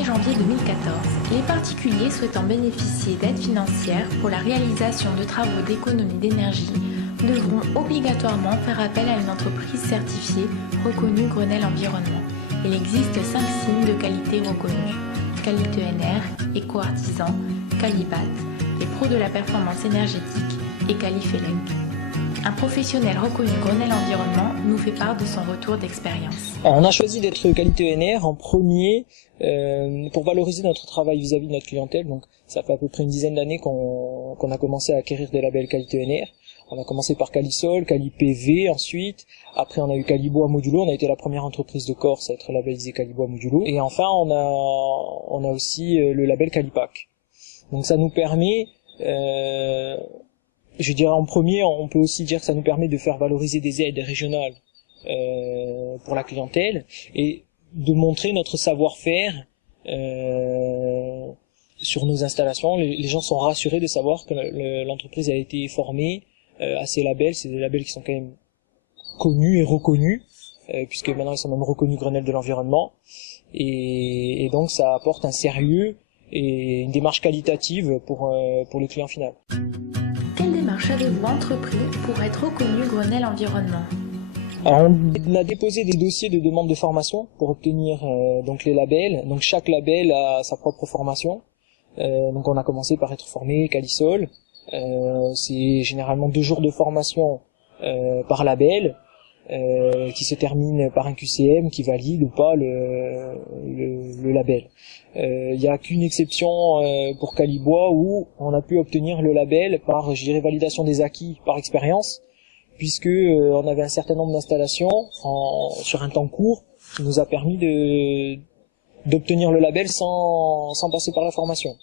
1er janvier 2014, les particuliers souhaitant bénéficier d'aides financières pour la réalisation de travaux d'économie d'énergie devront obligatoirement faire appel à une entreprise certifiée reconnue Grenelle Environnement. Il existe 5 signes de qualité reconnus: Qualité ENR, Éco-Artisan, Qualibat, les pros de la performance énergétique et Qualifelec. Un professionnel reconnu Grenelle Environnement nous fait part de son retour d'expérience. On a choisi d'être qualité ENR en premier pour valoriser notre travail vis-à-vis de notre clientèle. Donc, ça fait à peu près une dizaine d'années qu'on a commencé à acquérir des labels qualité ENR. On a commencé par Calisol, CaliPV ensuite. Après, on a eu Calibois Modulo. On a été la première entreprise de Corse à être labellisée Calibois Modulo. Et enfin, on a aussi le label Calipac. Donc, ça nous permet, je dirais en premier, on peut aussi dire que ça nous permet de faire valoriser des aides régionales pour la clientèle et de montrer notre savoir-faire sur nos installations. Les gens sont rassurés de savoir que l'entreprise a été formée à ces labels. C'est des labels qui sont quand même connus et reconnus, puisque maintenant ils sont même reconnus Grenelle de l'environnement. Et donc ça apporte un sérieux et une démarche qualitative pour le client final. Quelle démarche avez-vous entrepris pour être reconnu Grenelle Environnement ? Alors, on a déposé des dossiers de demande de formation pour obtenir donc les labels. Donc chaque label a sa propre formation. Donc on a commencé par être formé Calisol. C'est généralement 2 jours de formation par label, qui se termine par un QCM qui valide ou pas le label. Il n'y a qu'une exception pour Calibois où on a pu obtenir le label par, je dirais, validation des acquis par expérience, puisque on avait un certain nombre d'installations sur un temps court qui nous a permis d'obtenir le label sans passer par la formation.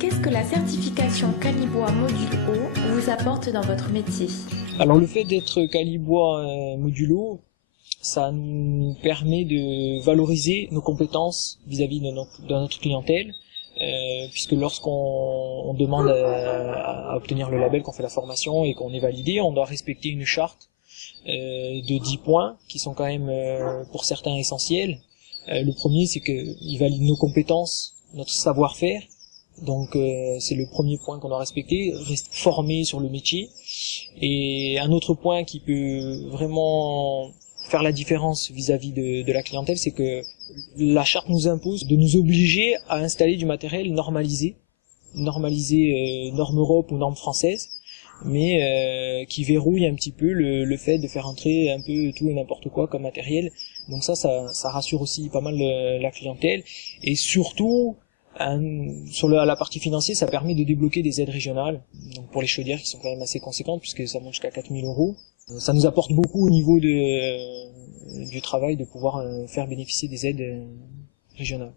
Qu'est-ce que la certification Calibois Module O vous apporte dans votre métier ? Alors le fait d'être Calibois Modulo, ça nous permet de valoriser nos compétences vis-à-vis de notre clientèle, puisque lorsqu'on demande à obtenir le label, qu'on fait la formation et qu'on est validé, on doit respecter une charte de 10 points qui sont quand même pour certains essentiels. Le premier, c'est qu'il valide nos compétences, notre savoir-faire. Donc c'est le premier point qu'on doit respecter, rester formé sur le métier. Et un autre point qui peut vraiment faire la différence vis-à-vis de la clientèle, c'est que la charte nous impose de nous obliger à installer du matériel normalisé norme Europe ou norme française, mais qui verrouille un petit peu le fait de faire entrer un peu tout et n'importe quoi comme matériel. Donc ça rassure aussi pas mal la clientèle. Et surtout, sur la partie financière, ça permet de débloquer des aides régionales, donc pour les chaudières qui sont quand même assez conséquentes puisque ça monte jusqu'à 4 000 €. Ça nous apporte beaucoup au niveau du travail de pouvoir faire bénéficier des aides régionales.